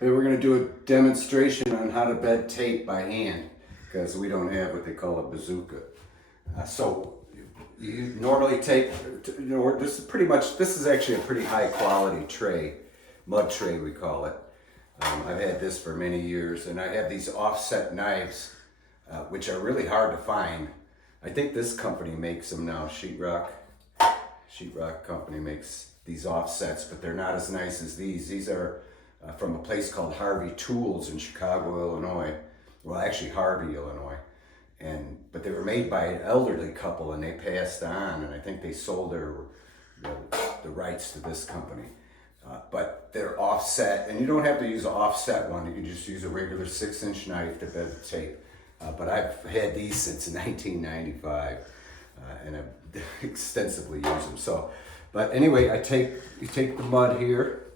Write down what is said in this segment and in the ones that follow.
Hey, we're going to do a demonstration on how to bed tape by hand because we don't have what they call a bazooka. So you normally take, this is actually a pretty high quality tray, mud tray we call it. I've had this for many years, and I have these offset knives, which are really hard to find. I think this company makes them now, Sheetrock company makes these offsets, but they're not as nice as these. These are from a place called Harvey Tools in Chicago, Illinois. Well, actually Harvey, Illinois. But they were made by an elderly couple, and they passed on, and I think they sold the rights to this company. But they're offset, and you don't have to use an offset one. You can just use a regular 6-inch knife to bed the tape. But I've had these since 1995, and I've extensively used them. So, but anyway, you take the mud here.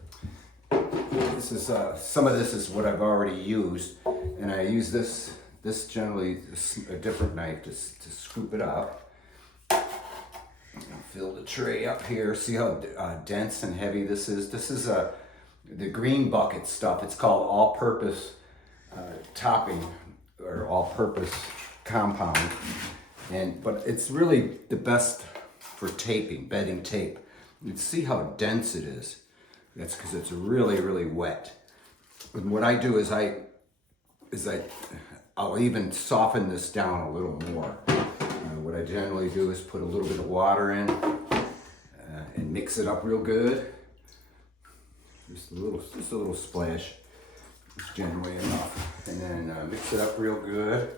This is some of this is what I've already used, and I use this generally a different knife to scoop it out. Fill the tray up here. See how dense and heavy this is? This is the green bucket stuff. It's called all-purpose topping or all-purpose compound, but it's really the best for taping, bedding tape. You can see how dense it is. That's because it's really, really wet. And what I do is I'll even soften this down a little more. What I generally do is put a little bit of water in and mix it up real good. Just a little splash is generally enough. And then mix it up real good.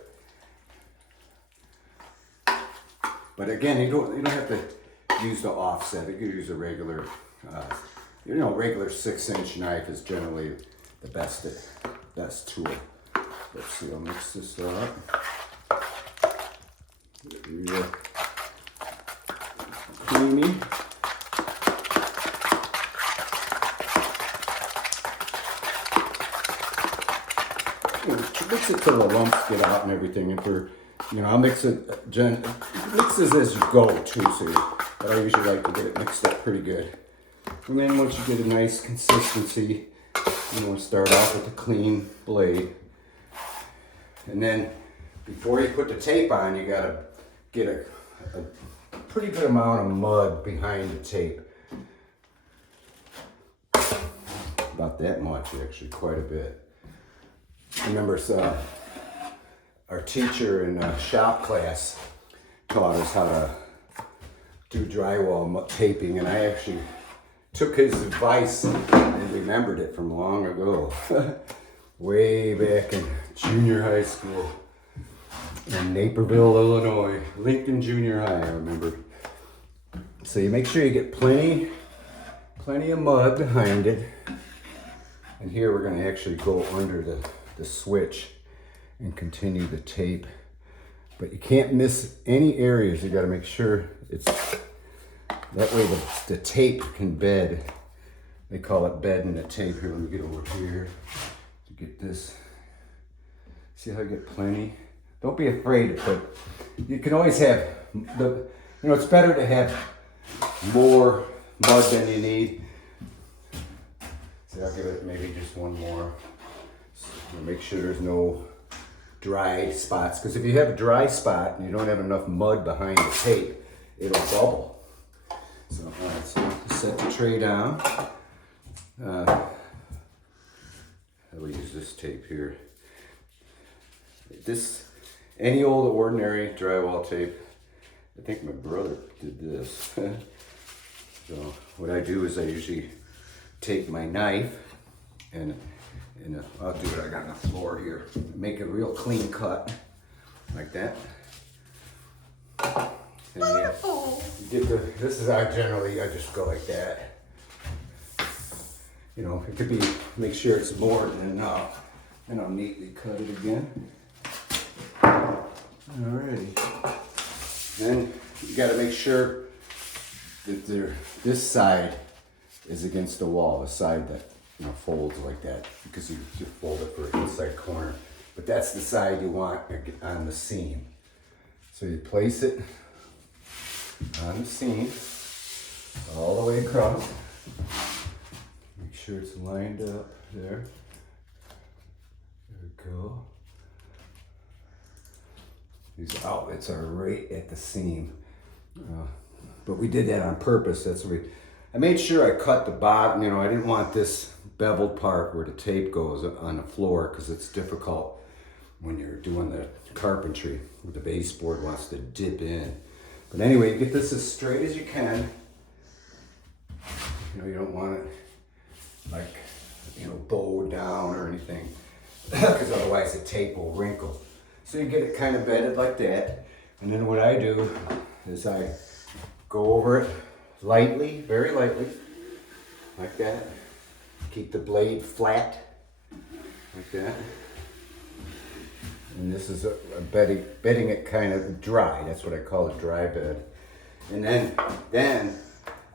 But again, you don't have to use the offset. You can use a regular. Regular 6-inch knife is generally the best tool. Let's see, I'll mix this up. Get it real creamy. Mix it till the lumps get out and everything. And I'll mix it. Mixes as you go too. But I usually like to get it mixed up pretty good. And then once you get a nice consistency, you want to start off with a clean blade. And then before you put the tape on, you got to get a pretty good amount of mud behind the tape. About that much, actually, quite a bit. I remember our teacher in shop class taught us how to do drywall taping, and I actually took his advice and remembered it from long ago, way back in junior high school in Naperville, Illinois, Lincoln Junior High, I remember. So you make sure you get plenty of mud behind it. And here we're going to actually go under the switch and continue the tape. But you can't miss any areas. You got to make sure that way the tape can bed. They call it bedding the tape. Here, let me get over here to get this. See how I get plenty? Don't be afraid, but you can always have it's better to have more mud than you need. See, I'll give it maybe just one more. So make sure there's no dry spots, because if you have a dry spot and you don't have enough mud behind the tape, it'll bubble. So, all right, so set the tray down. I will use this tape here. Any old ordinary drywall tape. I think my brother did this. So what I do is I usually take my knife and I'll do what I got on the floor here. Make a real clean cut, like that. And you get this is how I just go like that. It could be, make sure it's more than enough. And I'll neatly cut it again. Alrighty. Then you got to make sure that this side is against the wall, the side that folds like that, because you fold it for an inside corner. But that's the side you want on the seam. So you place it on the seam all the way across. Make sure it's lined up there. go. These outlets are right at the seam. But we did that on purpose. I made sure I cut the bottom, you know, I didn't want this beveled part where the tape goes on the floor because it's difficult when you're doing the carpentry. The baseboard wants to dip in. But anyway, you get this as straight as you can. You know, you don't want it like, you know, bowed down or anything because otherwise the tape will wrinkle. So you get it kind of bedded like that. And then what I do is I go over it lightly, very lightly, like that. Keep the blade flat, like that. And this is a bedding it kind of dry. That's what I call a dry bed. And then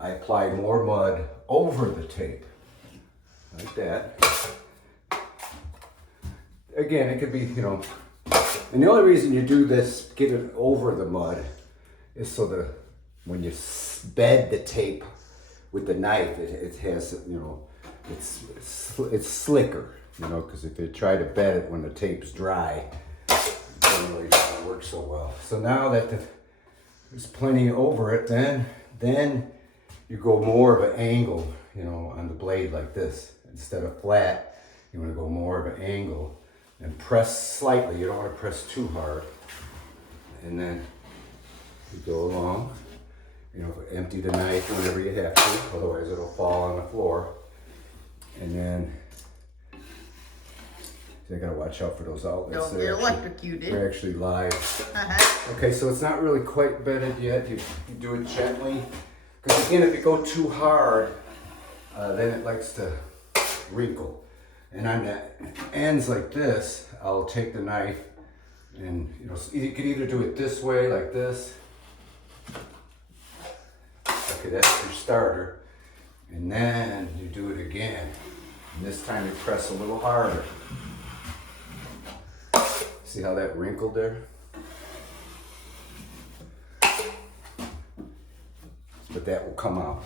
I apply more mud over the tape, like that. Again, it could be, you know, and the only reason you do this, get it over the mud, is so when you bed the tape with the knife, it has, you know, it's slicker, you know, because if you try to bed it when the tape's dry, it doesn't really work so well. So now that there's plenty over it, then you go more of an angle, you know, on the blade like this. Instead of flat, you want to go more of an angle and press slightly. You don't want to press too hard. And then you go along. You know, empty the knife whenever you have to, otherwise it'll fall on the floor. And then, so I gotta watch out for those outlets. Don't get electrocuted. They're actually live. Okay, so it's not really quite bedded yet. You do it gently. Because again, if you go too hard, then it likes to wrinkle. And on the ends like this, I'll take the knife and, you know, you could either do it this way, like this. Okay, that's your starter. And then you do it again. And this time you press a little harder. See how that wrinkled there? But that will come out.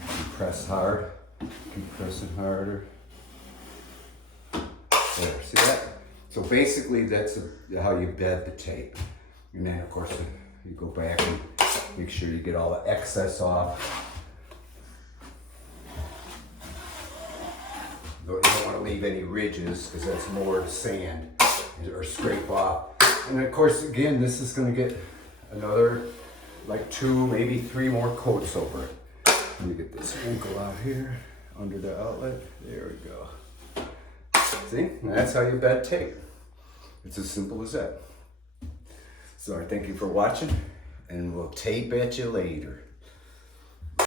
You press hard, keep pressing harder. There, see that? So basically that's how you bed the tape. And then of course you go back and make sure you get all the excess off. You don't want to leave any ridges because that's more sand or scrape off. And of course, again, this is going to get another like 2, maybe 3 more coats over it. Let me get this wrinkle out here under the outlet. There we go. See, and that's how you bed tape. It's as simple as that. So I thank you for watching, and we'll tape at you later.